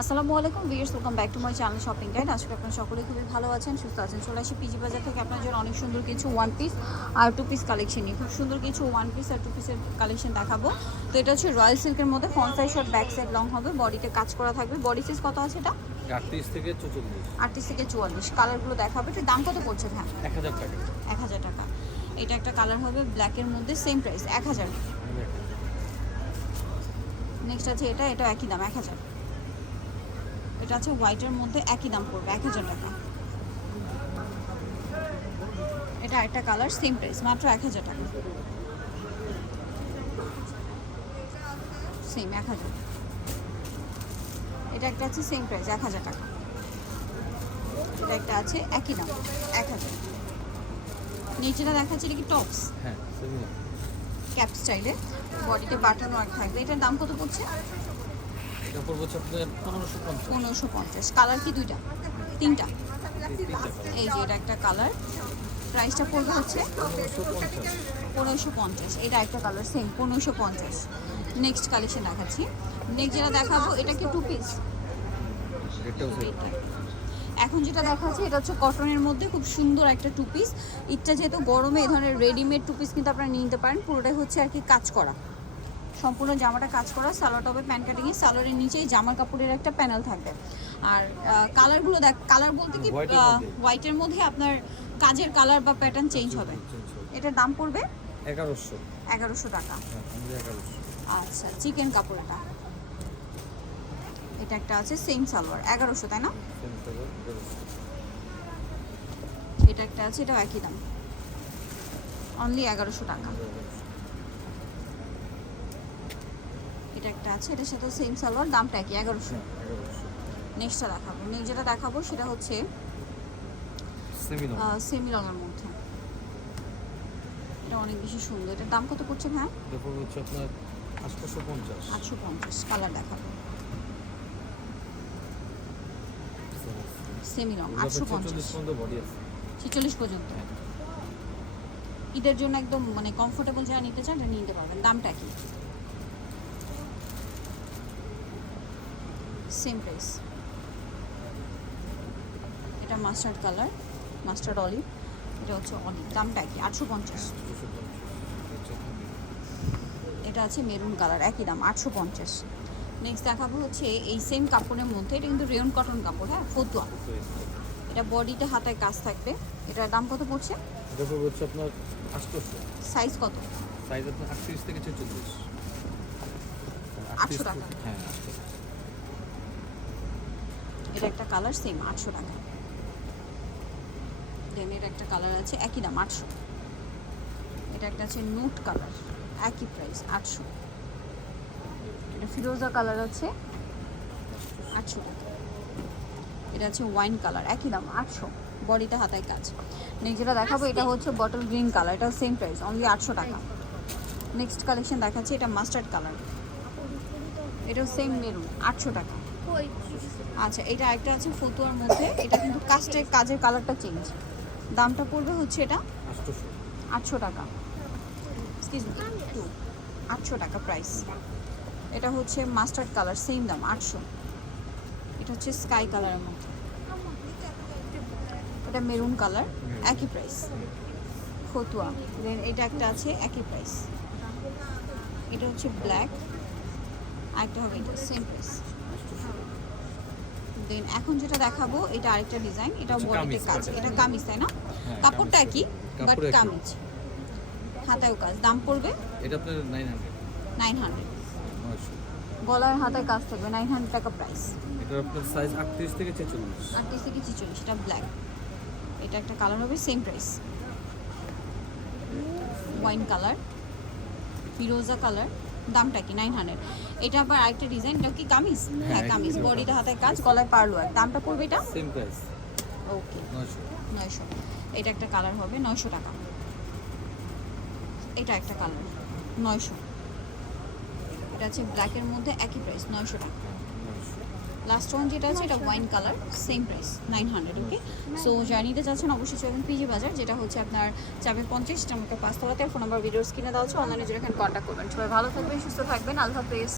আসসালামু আলাইকুম viewers, welcome back to my channel shopping guide. আজকে আপনারা সকলেই খুবই ভালো আছেন, সুস্থ আছেন। চলে আসি পিজি বাজার থেকে আপনার জন্য অনেক সুন্দর কিছু ওয়ান পিস আর টু পিস কালেকশন নিয়ে খুব সুন্দর কিছু ওয়ান পিস আর টু পিসের কালেকশন দেখাবো। তো এটা হচ্ছে রয়্যাল সিল্কের মধ্যে front side short back side long হবে, বডিতে কাজ করা থাকবে। বডি সাইজ কত আছে এটা? 38 থেকে 44। 38 থেকে 44। কালারগুলো দেখাবো। এটার দাম কত পড়ছে? হ্যাঁ, 1000 টাকা। 1000 টাকা। এটা একটা কালার হবে ব্ল্যাকের মধ্যে, সেম প্রাইস 1000। নেক্সট আছে এটা একই দাম 1000। এটা আছে হোয়াইটের মধ্যে, একই দাম পড়বে 1000 টাকা। এটা একটা কালার, সেম প্রাইস মাত্র 1000 টাকা, সেম 1000। এটা একটা আছে সেম প্রাইস 1000 টাকা। এটা একটা আছে একই দাম 1000। নিচেটা দেখাচ্ছে এটা কি টপস? হ্যাঁ, সেমি। ক্যাপ স্টাইলে, বডিতে বাটন ওয়ার্ক থাকবে। এটার দাম কত পড়ছে? এটা পড়বে হচ্ছে আপনার 1550। 1550। কালার কি দুইটা? তিনটা? তিনটা কালার। এই যে এটা একটা কালার, প্রাইসটা পড়বে হচ্ছে 1550। 1550। এটা একটা কালার, সেম 1550। নেক্সট কালেকশন দেখাচ্ছি। নেক্সট যেটা দেখাবো এটা কি টু পিস? এটাও সেম। এখন যেটা দেখাচ্ছি এটা হচ্ছে কটনের মধ্যে খুব সুন্দর একটা টু পিস। ইটটা যেহেতু গরমে এই ধরনের রেডিমেড টু পিস কিন্তু আপনারা নিয়ে নিতে পারেন। পুরোটাই হচ্ছে আর কি কাজ করা, সম্পূর্ণ জামাটা কাজ করা। সালোয়ারটা হবে প্যান্ট কাটিংয়ে, সালোয়ারের নিচেই জামার কাপড়ের একটা প্যানেল থাকবে। আর কালারগুলো দেখ, কালার বলতে কি হোয়াইটের মধ্যে আপনার কাজের কালার বা প্যাটার্ন চেঞ্জ হবে। এটার দাম পড়বে 1100। 1100 টাকা। হ্যাঁ, 1100। আচ্ছা, চিকেন কাপড় এটা। এটা একটা আছে সেম সালোয়ার 1100, তাই না? Same colour 1100। এটা একটা আছে, এটাও একই দাম, অনলি 1100 টাকা। এটা একটা আছে, এটার সাথে সেম সালোয়ার, দামটা একই 1100। 1100। নেক্সটটা দেখাবো। নেক্সট যেটা দেখাবো সেটা হচ্ছে সেমি লং। সেমি লংয়ের মধ্যে। এটা অনেক বেশি সুন্দর। এটার দাম কত পড়ছে ভাই? এটা পড়বে হচ্ছে আপনার 850। 850। কালার দেখাবো। Semi long 850। 40 পর্যন্ত বডি আছে। 46 পর্যন্ত। ঈদের জন্য একদম মানে কমফোর্টেবল যারা নিতে চান এটা নিতে পারবেন। দামটা কি? Same price. এটা মাস্টার্ড কালার, মাস্টার্ড অলিভ। এটা হচ্ছে অলিভ, দামটা কি? 850। 250। এটা আছে মেরুন কালার, একই দাম 850। নেক্সট দেখাবো হচ্ছে এই সেম কাপড়ের মধ্যে, এটা কিন্তু রেয়ন কটন কাপড়, হ্যাঁ, ফতুয়া। এটা বডিতে হাতায় কাজ থাকবে। এটার দাম কত পড়ছে? এটা পড়বে হচ্ছে আপনার 800। সাইজ কত? সাইজ আপনার 38 থেকে 44। 800 টাকা। হ্যাঁ, 800 টাকা। এটা একটা কালার, সেম 800 টাকা। দেন এর একটা কালার আছে, একই দাম 800। এটা একটা আছে নোট কালার, একই প্রাইস 800। এটা ফিরোজা কালার আছে 800 টাকা। এটা আছে ওয়াইন কালার, একই দাম 800। বডিতে হাতায় কাজ। নেক্সট যেটা দেখাবো এটা হচ্ছে বটল গ্রিন কালার, এটাও সেম প্রাইস, অনলি 800 টাকা। নেক্সট কালেকশন দেখাচ্ছি, এটা মাস্টার্ড কালার, এটাও সেম মেরুন, 800 টাকা। আচ্ছা, এটা একটা আছে ফতুয়ার মধ্যে, এটা কিন্তু কাজের কালারটা চেঞ্জ। দামটা পড়বে হচ্ছে এটা 800। 800 টাকা। এক্সকিউজ মি, 800 টাকা প্রাইস। এটা হচ্ছে মাস্টার্ড কালার, সেম দাম 800। এটা হচ্ছে স্কাই কালারের মধ্যে। এটা মেরুন কালার, একই প্রাইস, ফতুয়া। দেন এটা একটা আছে একই প্রাইস। এটা হচ্ছে ব্ল্যাক, আরেকটা হবে এটা, সেম প্রাইস। দেন এখন যেটা দেখাবো এটা আরেকটা ডিজাইন, এটা বডিতে কাজ, এটা কামিজ, তাই না? কাপড়টা একই বাট কামিজ, হাতায়ও কাজ। দাম পড়বে এটা আপনার 900। 900। 900। গলার হাতায় কাজ থাকবে, 900 টাকা প্রাইস। এটা আপনার সাইজ 38 থেকে 46। 38 থেকে 46। এটা ব্ল্যাক। এটা একটা কালার হবে, সেম প্রাইস। ওয়াইন কালার, ফিরোজা কালার, দামটা কি? 900। এটা আবার আরেকটা ডিজাইন, এটা কি কামিজ? হ্যাঁ, কামিজ, বডিতে হাতায় কাজ, গলায় পার্ল ওয়ার্ক। দামটা পড়বে এটা সেম প্রাইস, ওকে 900। 900। এটা একটা কালার হবে 900 টাকা। এটা একটা কালার 900। এটা আছে ব্ল্যাকের মধ্যে, একই প্রাইস 900 টাকা। লাস্ট ওয়ান যেটা আছে এটা ওয়াইন কালার, সেম প্রাইস 900। ওকে, সো যারা নিতে চাচ্ছেন অবশ্যই চলবেন পিজি বাজার, যেটা হচ্ছে আপনার 450 টাকা 5 তলাতে। ফোন নাম্বার ভিডিওস কিনে দেওয়া হচ্ছে, অনলাইনে যেখানে কন্ট্যাক্ট করবেন। সবাই ভালো থাকবেন, সুস্থ থাকবেন, আল্লাহ হাফেজ।